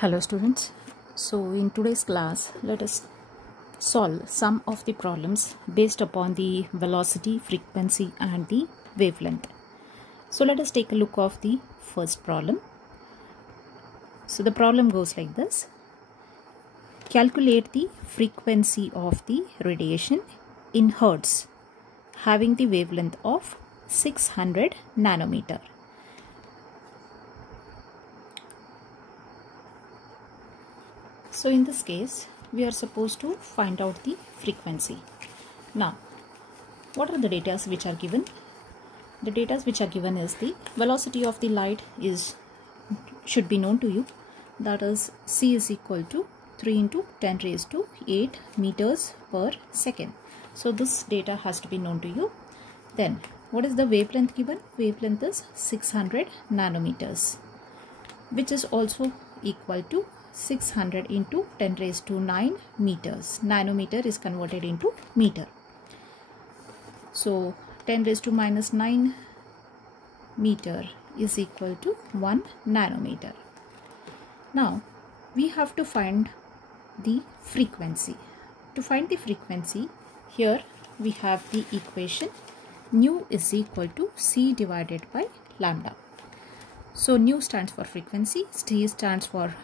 Hello students. So in today's class, let us solve some of the problems based upon the velocity, frequency and the wavelength. So let us take a look of the first problem. So the problem goes like this. Calculate the frequency of the radiation in hertz having the wavelength of 600 nanometer. So in this case, we are supposed to find out the frequency. Now, what are the data which are given? The data which are given is the velocity of the light should be known to you. That is c is equal to 3 into 10 raised to 8 meters per second. So this data has to be known to you. Then what is the wavelength given? Wavelength is 600 nanometers, which is also equal to 600 into 10 raised to 9 meters. Nanometer is converted into meter. So 10 raised to minus 9 meter is equal to 1 nanometer. Now we have to find the frequency. To find the frequency, here we have the equation nu is equal to c divided by lambda. So nu stands for frequency, c stands for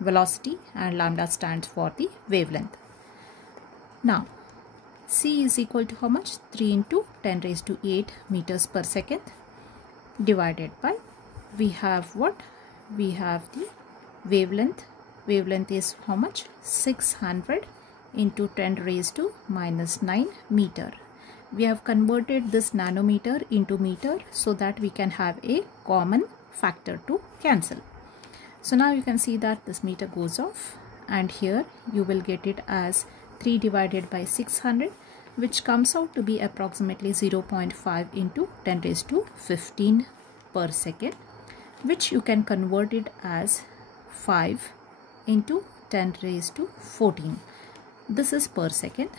velocity and lambda stands for the wavelength. Now c is equal to how much? 3 into 10 raised to 8 meters per second divided by, we have what? We have the wavelength. Wavelength is how much? 600 into 10 raised to minus 9 meter. We have converted this nanometer into meter so that we can have a common factor to cancel. So now you can see that this meter goes off and here you will get it as 3 divided by 600, which comes out to be approximately 0.5 into 10 raised to 15 per second, which you can convert it as 5 into 10 raised to 14. This is per second.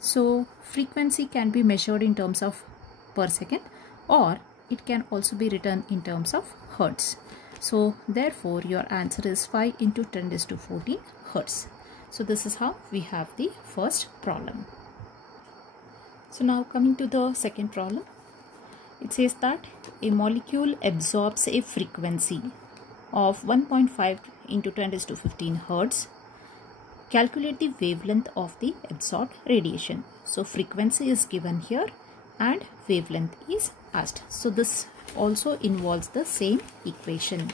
So frequency can be measured in terms of per second, or it can also be written in terms of hertz. So therefore your answer is 5 into 10 raised to 14 hertz. So this is how we have the first problem. So now coming to the second problem, it says that a molecule absorbs a frequency of 1.5 into 10 raised to 15 hertz. Calculate the wavelength of the absorbed radiation. So frequency is given here and wavelength is asked. So this also involves the same equation.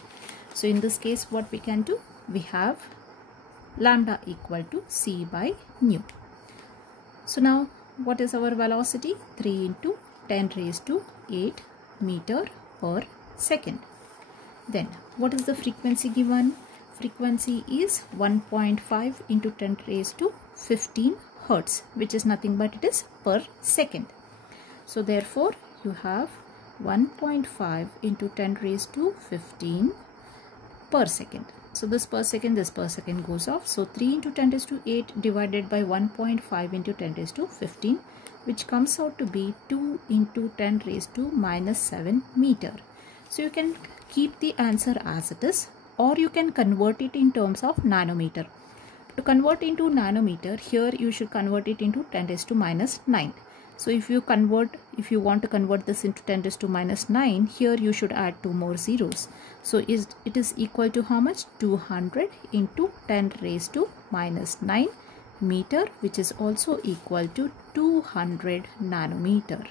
So in this case, what we can do? We have lambda equal to c by nu. So now what is our velocity? 3 into 10 raised to 8 meter per second. Then what is the frequency given? Frequency is 1.5 into 10 raised to 15 hertz, which is nothing but it is per second. So therefore you have 1.5 into 10 raised to 15 per second. So this per second goes off. So 3 into 10 raised to 8 divided by 1.5 into 10 raised to 15, which comes out to be 2 into 10 raised to minus 7 meter. So you can keep the answer as it is, or you can convert it in terms of nanometer. To convert into nanometer, here you should convert it into 10 raised to minus 9. So if you want to convert this into 10 raised to minus 9, here you should add 2 more zeros. So it is equal to how much? 200 into 10 raised to minus 9 meter, which is also equal to 200 nanometer.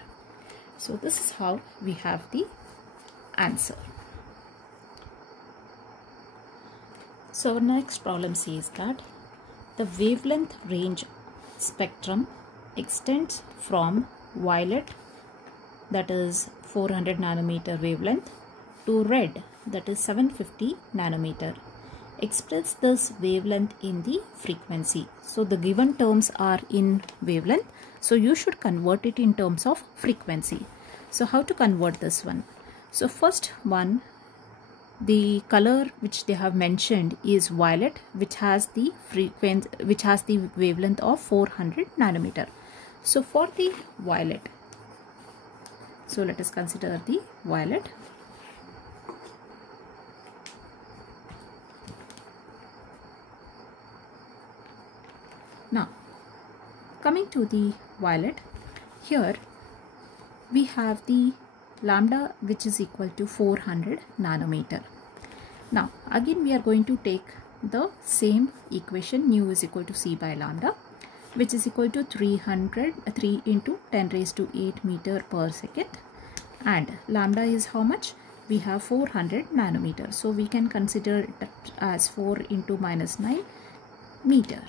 So this is how we have the answer. So our next problem says that the wavelength range spectrum extends from violet, that is 400 nanometer wavelength, to red, that is 750 nanometer. Express this wavelength in the frequency. So the given terms are in wavelength, so you should convert it in terms of frequency. So how to convert this one? So first one, the color which they have mentioned is violet, which has the wavelength of 400 nanometer. So for the violet, so let us consider the violet. Now coming to the violet, here we have the lambda which is equal to 400 nanometer. Now again we are going to take the same equation, nu is equal to c by lambda, which is equal to 3 into 10 raised to 8 meter per second, and lambda is how much? We have 400 nanometer, so we can consider it as 4 into minus 9 meter.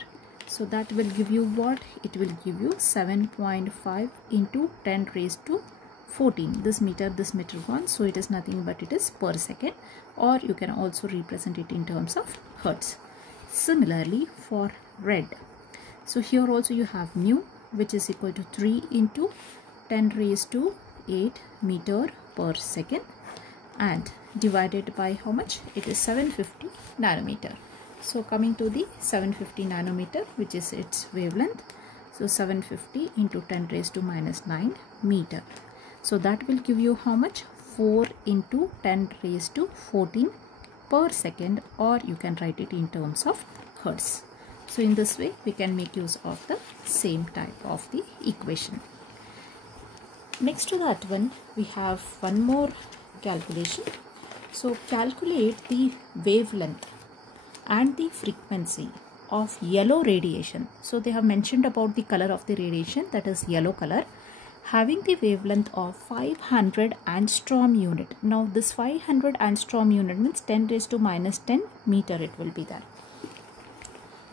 So that will give you what? It will give you 7.5 into 10 raised to 14. This meter gone, so it is nothing but it is per second, or you can also represent it in terms of hertz. Similarly for red, so here also you have nu, which is equal to 3 into 10 raised to 8 meter per second, and divided by how much? It is 750 nanometer. So coming to the 750 nanometer, which is its wavelength, so 750 into 10 raised to minus 9 meter. So that will give you how much? 4 into 10 raised to 14 per second, or you can write it in terms of hertz. So in this way we can make use of the same type of the equation. Next to that one, we have one more calculation. So calculate the wavelength and the frequency of yellow radiation. So they have mentioned about the color of the radiation, that is yellow color, having the wavelength of 500 angstrom unit. Now this 500 angstrom unit means 10 raised to minus 10 meter it will be there.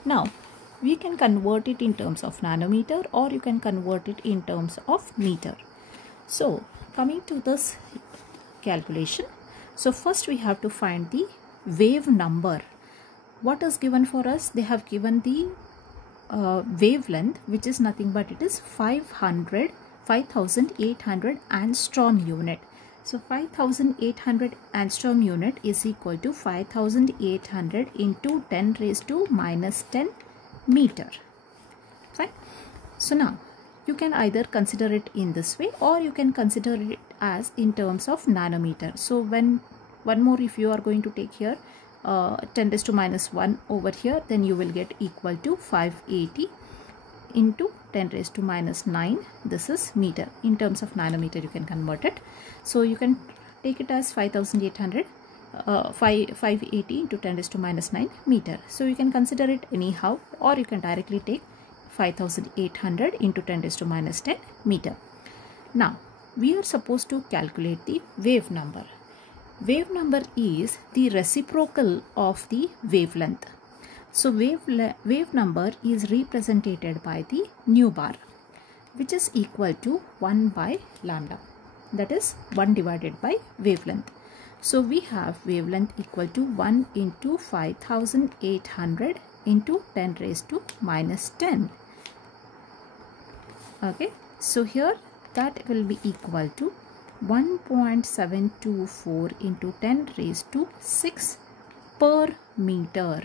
Now we can convert it in terms of nanometer, or you can convert it in terms of meter. So coming to this calculation, so first we have to find the wave number. What is given for us? They have given the wavelength, which is nothing but it is 5800 angstrom unit. So 5800 angstrom unit is equal to 5800 into 10 raised to minus 10 meter. Fine. So now you can either consider it in this way, or you can consider it as in terms of nanometer. So when one more, if you are going to take here 10 raised to minus 1 over here, then you will get equal to 580 into 10 raised to minus 9. This is meter. In terms of nanometer you can convert it. So you can take it as 580 into 10 raised to minus 9 meter. So you can consider it anyhow, or you can directly take 5800 into 10 raised to minus 10 meter. Now we are supposed to calculate the wave number. Wave number is the reciprocal of the wavelength. So wave number is represented by the nu bar, which is equal to 1 by lambda, that is 1 divided by wavelength. So we have wavelength equal to 1 into 5800 into 10 raised to minus 10. Okay, so here that will be equal to 1.724 into 10 raised to 6 per meter.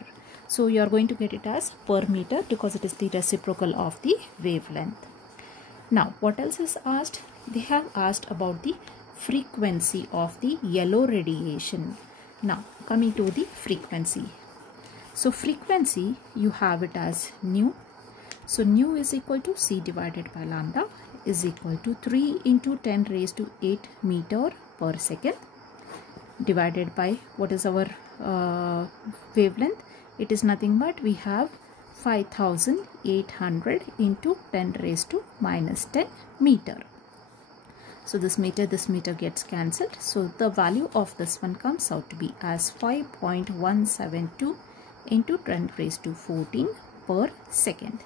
So you are going to get it as per meter because it is the reciprocal of the wavelength. Now what else is asked? They have asked about the frequency of the yellow radiation. Now coming to the frequency. So frequency, you have it as nu. So nu is equal to c divided by lambda is equal to 3 into 10 raised to 8 meter per second, divided by what is our wavelength? It is nothing but we have 5800 into 10 raised to minus 10 meter. So this meter gets cancelled. So the value of this one comes out to be as 5.172 into 10 raised to 14 per second.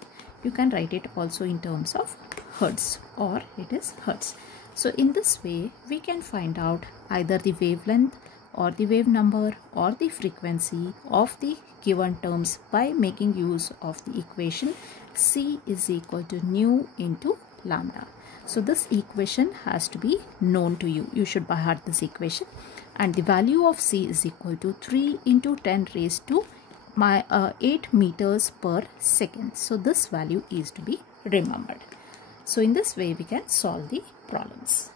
You can write it also in terms of hertz, or it is hertz. So in this way we can find out either the wavelength or the wave number or the frequency of the given terms by making use of the equation c is equal to nu into lambda. So this equation has to be known to you. You should by heart this equation, and the value of c is equal to 3 into 10 raised to 8 meters per second. So this value is to be remembered. So in this way we can solve the problems.